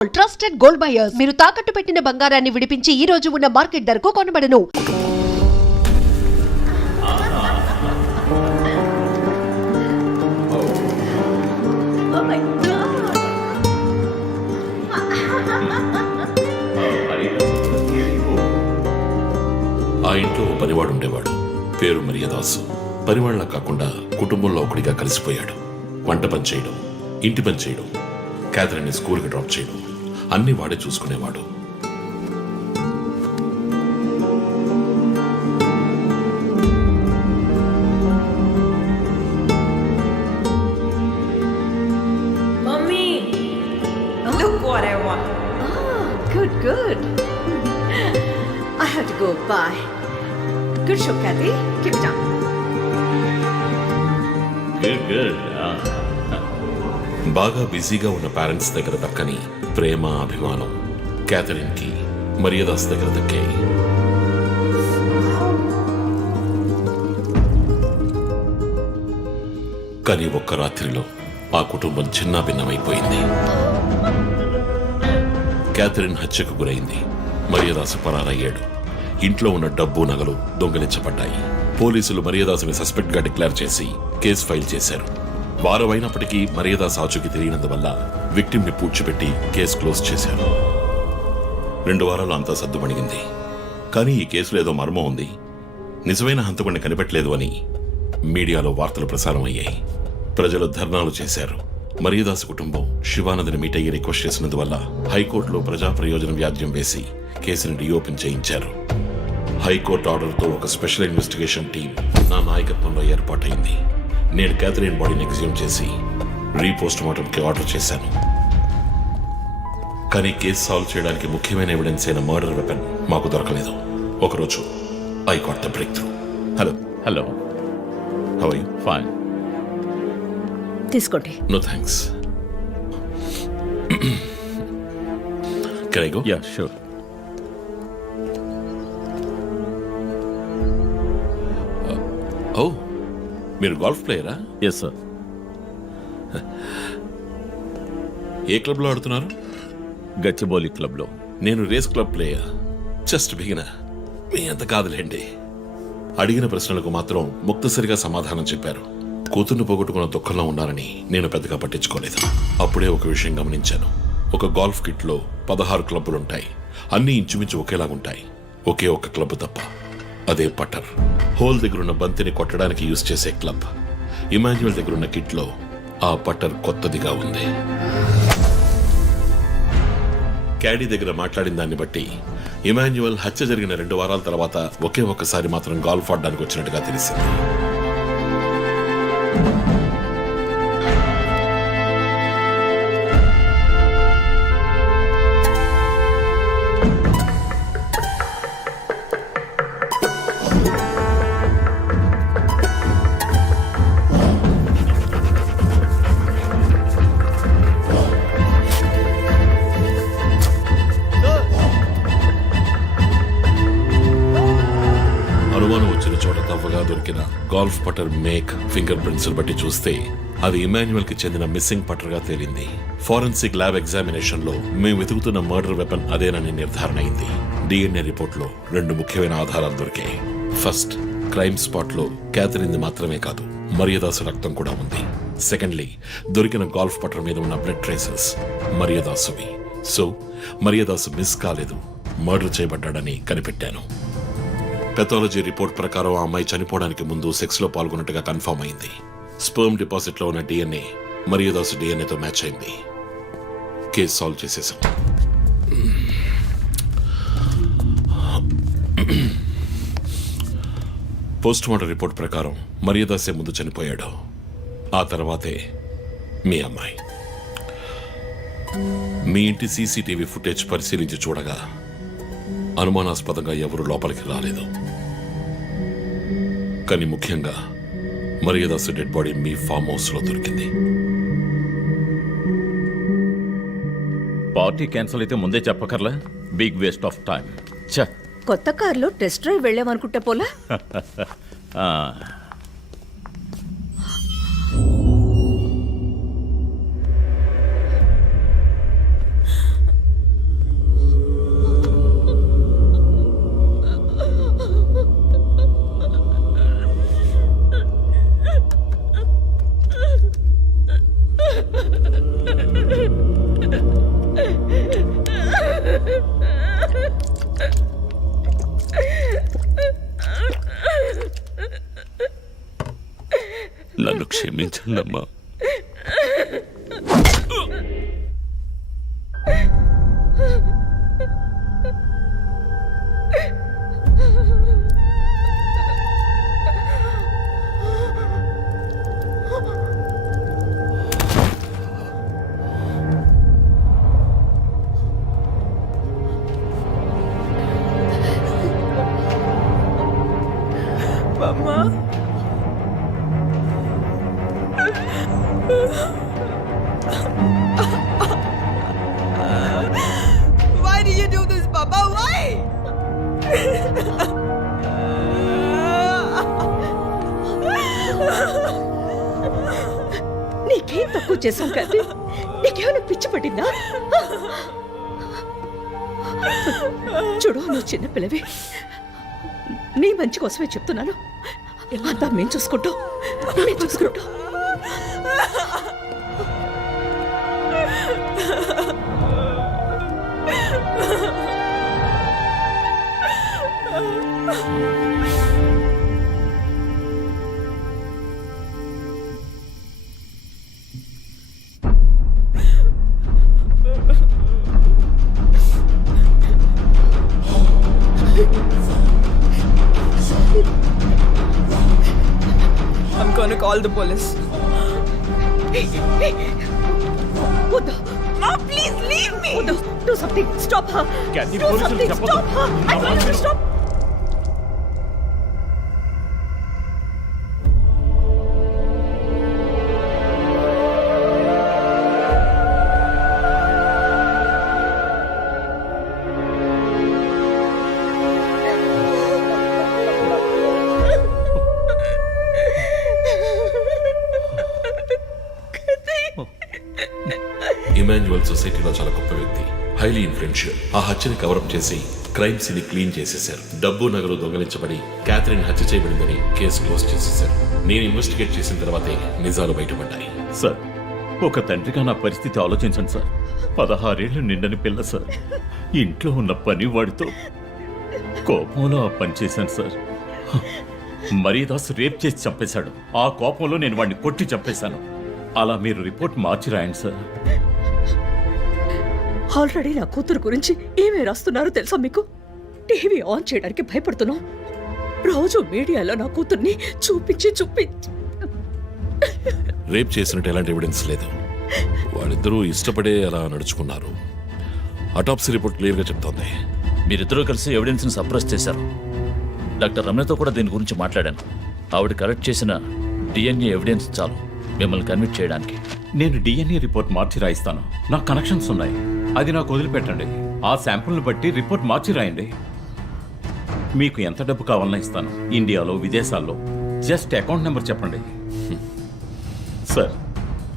Trusted gold buyers మీరు తాకట్టు పెట్టిన బంగారాన్ని విడిపించి ఈ రోజు ఉన్న మార్కెట్ ధరకు కొనబడను. ఆ ఇంట్లో ఓ పనివాడు ఉండేవాడు. పేరు మరియదాసు. పనివాళ్ళ కాకుండా కుటుంబంలో ఒకడిగా కలిసిపోయాడు. వంట పని చేయడం, ఇంటి పని చేయడం, క్యాథరిన్ని స్కూల్కి డ్రాప్ చేయడం అన్నీ వాడే చూసుకునేవాడు. Mummy, look what I want. Oh, good, good. I have to go. Bye. Good show, Kathy. Keep it up. Good. బాగా బిజీగా ఉన్న పేరెంట్స్ దగ్గర దక్కని ప్రేమ, అభిమానం క్యాథరిన్ కి మరియదాస్ దగ్గర దక్కాయి. కానీ ఒక్క రాత్రిలో ఆ కుటుంబం చిన్నాభిన్నమైపోయింది. క్యాథరిన్ హత్యకు గురైంది. మరియదాసు పరారయ్యాడు. ఇంట్లో ఉన్న డబ్బు, నగలు దొంగిలించబడ్డాయి. పోలీసులు మరియదాసుని సస్పెక్ట్ గా డిక్లేర్ చేసి కేసు ఫైల్ చేశారు. వారం అయినప్పటికీ మరియదాస్ ఆచూకీ తెలియనందువల్ల విక్టిమ్ ని పూడ్చిపెట్టి కేసు క్లోజ్ చేశారు. 2 వారాలు అంతా సద్దుమణిగింది. కానీ ఈ కేసులో ఏదో మర్మం ఉంది, నిజమైన హంతకుడిని కనిపెట్టలేదు అని మీడియాలో వార్తలు ప్రసారం అయ్యాయి. ప్రజలు ధర్నాలు చేశారు. మరియదాసు కుటుంబం శివానందని మీట్ అయ్యి రిక్వెస్ట్ చేసినందువల్ల హైకోర్టులో ప్రజా ప్రయోజన వ్యాజ్యం వేసి కేసుని రీఓపెన్ చేయించారు. హైకోర్టు ఆర్డర్తో ఒక స్పెషల్ ఇన్వెస్టిగేషన్ టీం నా నాయకత్వంలో ఏర్పాటైంది. నేను క్యాథరిన్ బాడీని ఎగ్జ్యూమ్ చేసి రీపోస్ట్ మార్టంకి ఆర్డర్ చేశాను. కానీ కేసు సాల్వ్ చేయడానికి ముఖ్యమైన ఎవిడెన్స్ అయిన మర్డర్ వెపన్ మాకు దొరకలేదు. ఒకరోజు I got the breakthrough. Hello hello, how are you? Fine. తీసుకోండి. No thanks. Can I go? Yeah, sure. ఓ, మీరు గోల్ఫ్ ప్లేయరా? Yes sir. ఏ క్లబ్లో ఆడుతున్నారు? గచ్చిబౌలి క్లబ్లో. నేను race club player. Just beginner. మీ అంత కాదులేండి. అడిగిన ప్రశ్నలకు మాత్రం ముక్తసరిగా సమాధానం చెప్పారు. కూతుర్ను పోగొట్టుకున్న దుఃఖంలో ఉన్నారని నేను పెద్దగా పట్టించుకోలేదు. అప్పుడే ఒక విషయం గమనించాను. ఒక గోల్ఫ్ కిట్లో 16 క్లబ్బులుంటాయి. అన్నీ ఇంచుమించు ఒకేలాగుంటాయి. ఒకే ఒక్క క్లబ్ తప్ప, అదే పట్టర్. హోల్ దగ్గరున్న బంతిని కొట్టడానికి యూజ్ చేసే క్లబ్. ఇమాన్యువల్ దగ్గరున్న కిట్లో ఆ పట్టర్ కొత్తదిగా ఉంది. క్యాడీ దగ్గర మాట్లాడిన దాన్ని బట్టి ఇమాన్యువల్ హత్య జరిగిన 2 వారాల తర్వాత ఒకే ఒక్కసారి మాత్రం గాల్ఫ్ ఆడడానికి వచ్చినట్టుగా తెలిసింది. అనుమానం వచ్చిన చోట తవ్వగా దొరికిన గాల్ఫ్ పట్టర్ మేక్, ఫింగర్ ప్రింట్స్ బట్టి చూస్తే అది ఇమాన్యువల్ కి చెందిన మిస్సింగ్ పట్టర్ గా తేలింది. ఫోరెన్సిక్ ల్యాబ్ ఎగ్జామినేషన్ లో మేము వెతుకుతున్న మర్డర్ వెపన్ అదేనని నిర్ధారణ అయింది. డిఎన్ఏ రిపోర్ట్ లో 2 ముఖ్యమైన ఆధారాలు దొరికాయి. ఫస్ట్, క్రైమ్ స్పాట్ లో క్యాథరిన్ మాత్రమే కాదు, మరియదాసు రక్తం కూడా ఉంది. సెకండ్లీ, దొరికిన గాల్ఫ్ పట్టర్ మీద ఉన్న బ్లడ్ ట్రేసెస్ మరియదాసువి. సో మరియదాసు మిస్ కాలేదు, మర్డర్ చేయబడ్డాడని కనిపెట్టాను. పెథాలజీ రిపోర్ట్ ప్రకారం ఆ అమ్మాయి చనిపోవడానికి ముందు సెక్స్ లో పాల్గొన్నట్టుగా కన్ఫర్మ్ అయింది. స్పర్మ్ డిపాజిట్ లో ఉన్న డిఎన్ఏ మరియదాసు డిఎన్ఏతో మ్యాచ్ అయింది. కేసు సాల్వ్ చేసేసాం. పోస్ట్ మార్టం రిపోర్ట్ ప్రకారం మరియదాసే ముందు చనిపోయాడు. ఆ తర్వాతే మీ అమ్మాయి. మీ ఇంటి సీసీటీవీ ఫుటేజ్ పరిశీలించి చూడగా అనుమానాస్పదంగా ఎవరు లోపలికి రాలేదు. కానీ ముఖ్యంగా మరియదాసు డెడ్ బాడీ మీ ఫామ్ హౌస్ లో దొరికింది. పార్టీ క్యాన్సిల్ అయితే ముందే చెప్పకర్లా? Big waste of time. కొత్త కారులో టెస్ట్ డ్రైవ్ వెళ్ళామనుకుంటా పోలా. నన్ను క్షమించండి అమ్మా. Mama. Why do you do this, Papa? Why? నీకేం తక్కువ చేశాం కదా? నీకేమైనా పిచ్చి పట్టిందా? చూడు, నువ్వు చిన్నపిల్లవి. నీ మంచి కోసమే చెప్తున్నాను. అంతా మేము చూసుకుంటాం. I'm gonna call the police. వద్దు. Ma, please leave me. వద్దు. Do something. Stop her. Kathy, Do పోలీసులు something. చెప్పొద్దు. Stop her. I నా tell you to మాట stop. ఇమాన్యువల్ సొసైటీలో చాలా గొప్ప వ్యక్తి, హైలీ ఇన్ఫ్లుయెన్షియల్. ఆ హత్యని కవరప్ చేసి క్రైమ్ సీన్ క్లీన్ చేసేశారు. డబ్బు నగలు దొంగలించబడి క్యాథరిన్ హత్య చేయబడిందని కేసు క్లోజ్ చేసేశారు. నేను ఇన్వెస్టిగేట్ చేసిన తర్వాతే నిజాలు బయటపడ్డాయి. సార్, ఒక తండ్రిగా నా పరిస్థితి ఆలోచించండి సార్. 16 ఏళ్ళు నిండని పిల్ల సార్. ఇంట్లో ఉన్న పని వాడితో కోపంలో ఆ పని చేశాను సార్. మరీదాస్ రేప్ చేసి చంపేశాడు. ఆ కోపంలో నేను వాడిని కొట్టి చంపేశాను. అలా మీరు రిపోర్ట్ మార్చి రాయండి సార్. ఆల్రెడీ నా కూతురు గురించి ఏమేమి రాస్తున్నారో తెలుసా మీకు? టీవీ ఆన్ చేయడానికి భయపడుతున్నాం. రోజు మీడియాలో నా కూతుర్ని చూపించి రేప్ చేసినట్టు ఎలాంటి ఎవిడెన్స్ లేదు. వాళ్ళిద్దరూ ఇష్టపడే అలా నడుచుకున్నారు. అటాప్సీ రిపోర్ట్ క్లియర్గా చెప్తోంది. మీరిద్దరూ కలిసి ఎవిడెన్స్ని సప్రెస్ చేశారు. డాక్టర్ రమణతో కూడా దీని గురించి మాట్లాడాను. ఆవిడ కలెక్ట్ చేసిన డిఎన్ఏ ఎవిడెన్స్ చాలు మిమ్మల్ని కన్విక్ట్ చేయడానికి. నేను డిఎన్ఏ రిపోర్ట్ మార్చి రాయిస్తాను. నాకు కనెక్షన్స్ ఉన్నాయి. అది నాకు వదిలిపెట్టండి. ఆ శాంపుల్ని బట్టి రిపోర్ట్ మార్చి రాయండి. మీకు ఎంత డబ్బు కావాలన్నా ఇస్తాను. ఇండియాలో, విదేశాల్లో. జస్ట్ అకౌంట్ నెంబర్ చెప్పండి. సార్,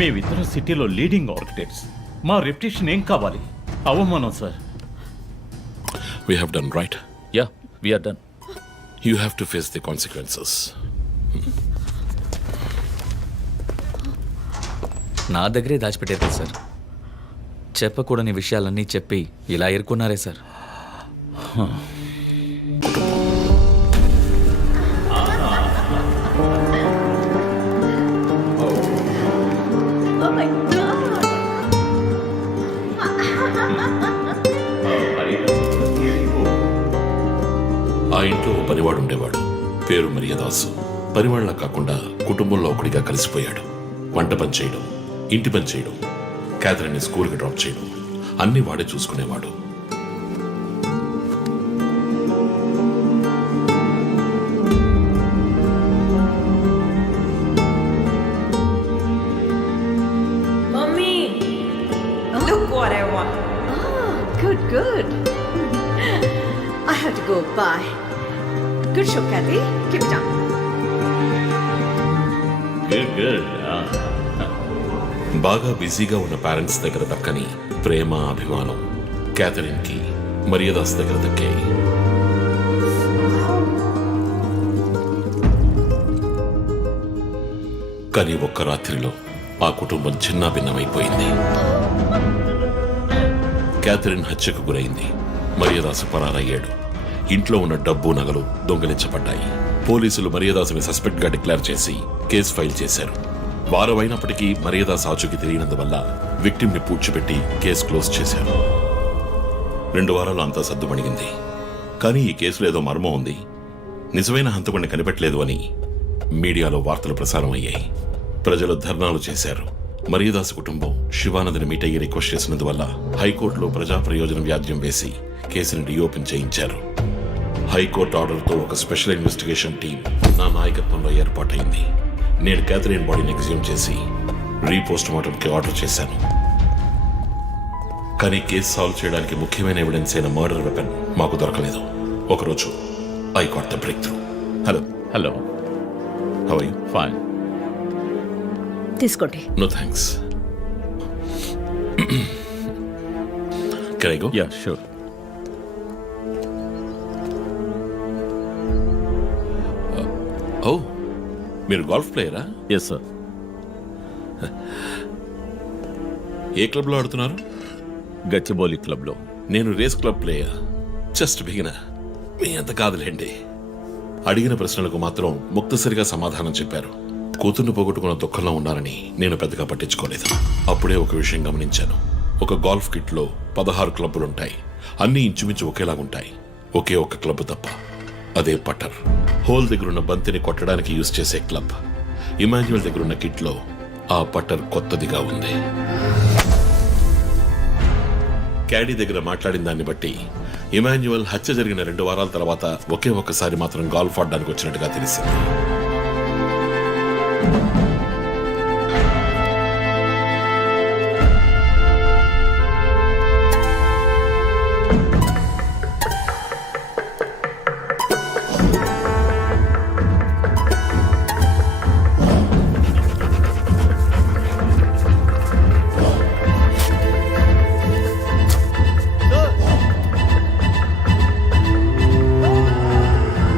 మేమిద్దరం సిటీలో లీడింగ్ ఆర్కిటెక్ట్స్. మా రెప్యుటేషన్ ఏం కావాలి? అవమానం sir. We have done right. Yeah, we're done. You have to face the consequences. నా దగ్గరే దాచిపెట్టారు సార్. చెప్పకూడని విషయాలన్నీ చెప్పి ఇలా ఇరుక్కున్నారే సార్. Oh my God. ఆ ఇంట్లో ఓ పనివాడు ఉండేవాడు. పేరు మరియదాసు. పనివాళ్ళ కాకుండా కుటుంబంలో ఒకడిగా కలిసిపోయాడు. వంట పని చేయడం, ఇంటి పని చేయడం, క్యాథరిన్ని స్కూల్కి డ్రాప్ చేయడం అన్నీ వాడే చూసుకునేవాడు. Mummy, look what I want. Good. I have to go. Bye. Good show, Kathy. Keep it up. బాగా బిజీగా ఉన్న పేరెంట్స్ దగ్గర దక్కని ప్రేమ, అభిమానం క్యాథరిన్కి మరియదాస్ దగ్గర దక్కాయి. కానీ ఒక్క రాత్రిలో ఆ కుటుంబం చిన్నాభిన్నమైపోయింది. క్యాథరిన్ హత్యకు గురైంది. మరియదాసు పరారయ్యాడు. ఇంట్లో ఉన్న డబ్బు నగలు దొంగిలించబడ్డాయి. పోలీసులు మరియదాసుని సస్పెక్ట్ గా డిక్లేర్ చేసి కేసు ఫైల్ చేశారు. వారం అయినప్పటికీ మరియదాస్ ఆచూకీ తెలియనందువల్ల విక్టిమ్ ని పూడ్చిపెట్టి కేసు క్లోజ్ చేశారు. 2 వారాలు అంతా సద్దుమణిగింది. కానీ ఈ కేసులో ఏదో మర్మం ఉంది. నిజమైన హంతకుడిని కనిపెట్టలేదు అని మీడియాలో వార్తలు ప్రసారం అయ్యాయి. ప్రజలు ధర్నాలు చేశారు. మరియదాసు కుటుంబం శివానందని మీట్ అయ్యి రిక్వెస్ట్ చేసినందువల్ల హైకోర్టులో ప్రజా ప్రయోజన వ్యాజ్యం వేసి కేసుని రీఓపెన్ చేయించారు. హైకోర్టు ఆర్డర్తో ఒక స్పెషల్ ఇన్వెస్టిగేషన్ టీం నా నాయకత్వంలో ఏర్పాటైంది. నేను క్యాథరిన్ బాడీని ఎగ్జ్యూమ్ చేసి రీపోస్ట్ మార్టంకి ఆర్డర్ చేశాను. కానీ కేసు సాల్వ్ చేయడానికి ముఖ్యమైన ఎవిడెన్స్ అయిన మర్డర్ వెపన్ మాకు దొరకలేదు. ఒకరోజు I got the breakthrough. Hello hello, how are you? Fine. తీసుకోండి. No thanks. Can I go? Yeah, sure. ఓ, మీరు గోల్ఫ్ ప్లేయరా? Yes sir. ఏ క్లబ్లో ఆడుతున్నారు? గచ్చిబౌలి క్లబ్లో. నేను race club player. Just beginner. మీ అంత కాదులేండి. అడిగిన ప్రశ్నలకు మాత్రం ముక్తసరిగా సమాధానం చెప్పారు. కూతుర్ని పోగొట్టుకున్న దుఃఖంలో ఉన్నారని నేను పెద్దగా పట్టించుకోలేదు. అప్పుడే ఒక విషయం గమనించాను. ఒక గోల్ఫ్ కిట్లో 16 క్లబ్బులుంటాయి. అన్నీ ఇంచుమించు ఒకేలాగుంటాయి. ఒకే ఒక్క క్లబ్ తప్ప. అదే పట్టర్. హోల్ దగ్గరున్న బంతిని కొట్టడానికి యూజ్ చేసే క్లబ్. ఇమాన్యువల్ దగ్గరున్న కిట్లో ఆ పట్టర్ కొత్తదిగా ఉంది. క్యాడీ దగ్గర మాట్లాడిన దాన్ని బట్టి ఇమాన్యువల్ హత్య జరిగిన 2 వారాల తర్వాత ఒకే ఒక్కసారి మాత్రం గోల్ఫ్ ఆడడానికి వచ్చినట్టుగా తెలిసింది.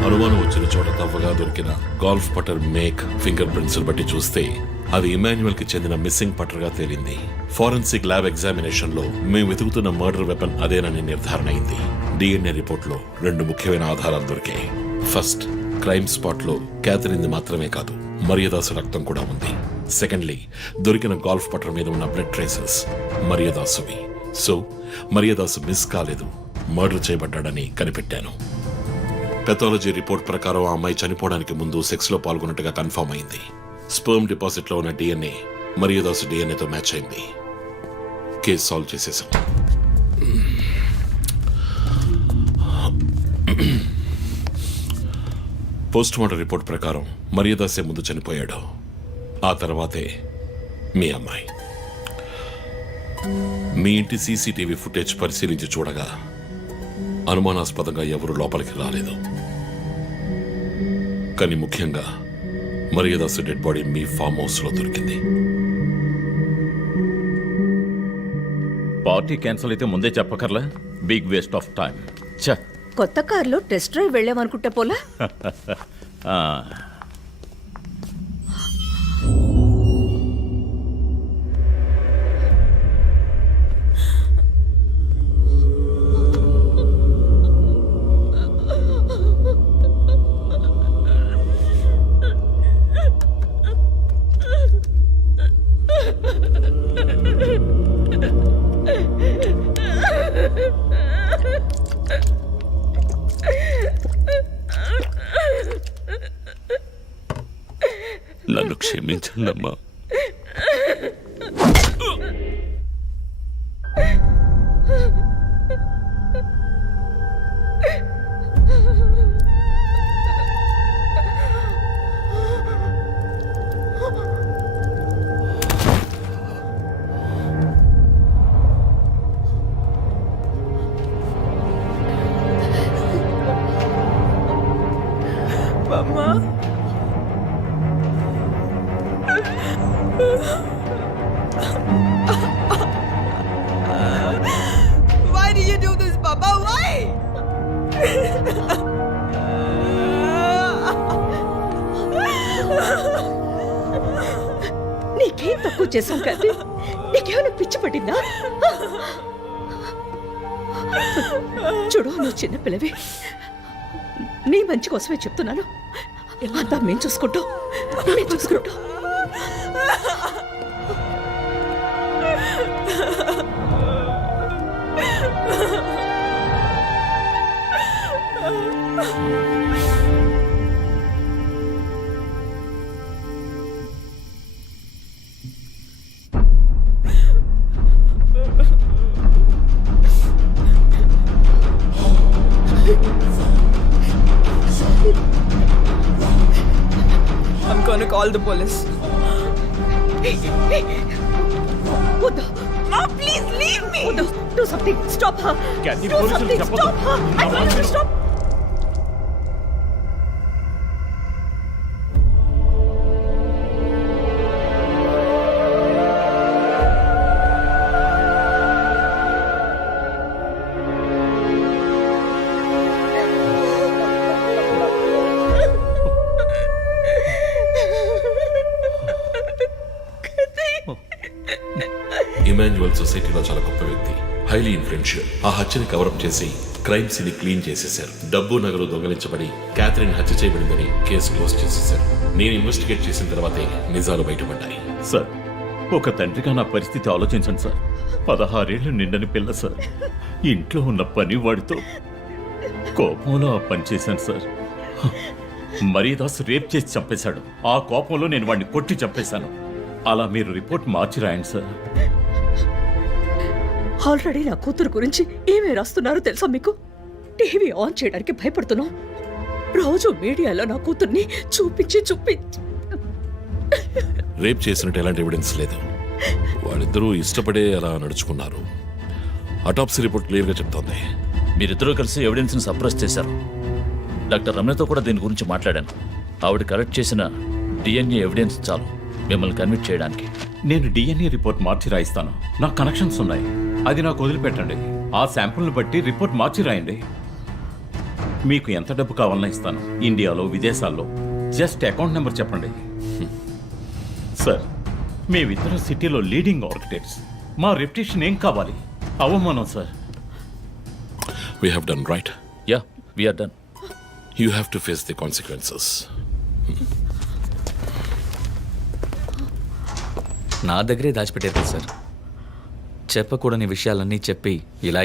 అనుమానం వచ్చిన చోట తవ్వగా దొరికిన గోల్ఫ్ పట్టర్ మేక్ ఫింగర్ ప్రింట్స్ బట్టి చూస్తే అది ఇమాన్యువల్ కి చెందిన మిస్సింగ్ పట్టర్ గా తేలింది. ఫోరెన్సిక్ ల్యాబ్ ఎగ్జామినేషన్ లో మేము వెతుకుతున్న మర్డర్ వెపన్ అదేనని నిర్ధారణ అయింది. డిఎన్ఏ రిపోర్ట్ లో 2 ముఖ్యమైన ఆధారాలు దొరికాయి. ఫస్ట్, క్రైమ్ స్పాట్ లో క్యాథరిన్ మాత్రమే కాదు, మరియదాసు రక్తం కూడా ఉంది. సెకండ్లీ, దొరికిన గోల్ఫ్ పట్టర్ మీద ఉన్న బ్లడ్ ట్రేసెస్ మరియదాసువి. సో మరియదాసు మిస్ కాలేదు, మర్డర్ చేయబడ్డాడని కనిపెట్టాను. పెథాలజీ రిపోర్ట్ ప్రకారం ఆ అమ్మాయి చనిపోవడానికి ముందు సెక్స్ లో పాల్గొన్నట్టుగా కన్ఫర్మ్ అయింది. స్పర్మ్ డిపాజిట్ లో ఉన్న డిఎన్ఏ మరియదాసు డిఎన్ఏతో మ్యాచ్ అయింది. కేసు సాల్వ్ చేసేసాం. పోస్ట్ మార్టం రిపోర్ట్ ప్రకారం మరియదాసే ముందు చనిపోయాడు. ఆ తర్వాతే మీ అమ్మాయి. మీ ఇంటి సీసీటీవీ ఫుటేజ్ పరిశీలించి చూడగా అనుమానాస్పదంగా ఎవరు లోపలికి రాలేదు. కానీ ముఖ్యంగా మరియదాసు డెడ్ బాడీ మీ ఫామ్ హౌస్ లో దొరికింది. పార్టీ క్యాన్సిల్ అయితే ముందే చెప్పకర్లా? Big waste of time. ఛ. కొత్త కార్లో టెస్ట్ డ్రైవ్ వెళ్ళామనుకుంటే పోలా. ఆ. నన్ను క్షమించండి అమ్మా. Mama. Why did you do this, Papa? Why? నీకేం తక్కువ చేసాం కదా? నీకేమైనా పిచ్చి పట్టిందా? చూడు, నువ్వు చిన్నపిల్లవి. నీ మంచి కోసమే చెప్తున్నాను. అంతా మేము చూసుకుంటాం. మేము చూసుకుంటాం. I'm gonna call the police. వద్దు. Ma, please leave me. వద్దు. Do something. Stop her. Kathy, Do పోలీసులు something. చెప్పొద్దు. Stop her. I want you to stop. Emmanuel సొసైటీలో చాలా గొప్ప వ్యక్తి, హైలీ ఇన్ఫ్లుయెన్షియల్. ఆ హత్యని కవరప్ చేసి క్రైమ్ సీన్ క్లీన్ చేసేశారు. డబ్బు నగలు దొంగలించబడి క్యాథరిన్ హత్య చేయబడిందని కేసు క్లోజ్ చేసేశారు. నేను ఇన్వెస్టిగేట్ చేసిన తర్వాతే నిజాలు బయటపడ్డాయి. సార్, ఒక తండ్రిగా నా పరిస్థితి ఆలోచించండి సార్. 16 ఏళ్ళు నిండని పిల్ల సార్. ఇంట్లో ఉన్న పని వాడితో కోపంలో ఆ పని చేశాను సార్. మరీదాస్ రేప్ చేసి చంపేశాడు. ఆ కోపంలో నేను వాడిని కొట్టి చంపేశాను. అలా మీరు రిపోర్ట్ మార్చి రాయండి సార్. ఆల్రెడీ నా కూతురు గురించి ఏమేమి రాస్తున్నారో తెలుసా మీకు? టీవీ ఆన్ చేయడానికి భయపడుతున్నాం. రోజు మీడియాలో నా కూతుర్ని చూపించి రేప్ చేసినట్టు ఎలాంటి ఎవిడెన్స్ లేదు. వాళ్ళిద్దరూ ఇష్టపడే అలా నడుచుకున్నారు. అటాప్సీ రిపోర్ట్ క్లియర్గా చెప్తోంది. మీరిద్దరూ కలిసి ఎవిడెన్స్ని సప్రెస్ చేశారు. డాక్టర్ రమణతో కూడా దీని గురించి మాట్లాడాను. ఆవిడ కలెక్ట్ చేసిన డిఎన్ఏ ఎవిడెన్స్ చాలు మిమ్మల్ని కన్విక్ట్ చేయడానికి. నేను డిఎన్ఏ రిపోర్ట్ మార్చి రాయిస్తాను. నాకు కనెక్షన్స్ ఉన్నాయి. అది నాకు వదిలిపెట్టండి. ఆ శాంపుల్ని బట్టి రిపోర్ట్ మార్చి రాయండి. మీకు ఎంత డబ్బు కావాలన్నా ఇస్తాను. ఇండియాలో, విదేశాల్లో. జస్ట్ అకౌంట్ నెంబర్ చెప్పండి. సార్, మేమిద్దరం సిటీలో లీడింగ్ ఆర్కిటెక్ట్స్. మా రెప్యుటేషన్ ఏం కావాలి? అవమానం sir. We have done right. Yeah, we're done. You have to face the consequences. నా దగ్గరే దాచిపెట్టారు కదా సార్. చెప్పకూడని విషయాలన్నీ చెప్పి ఇలా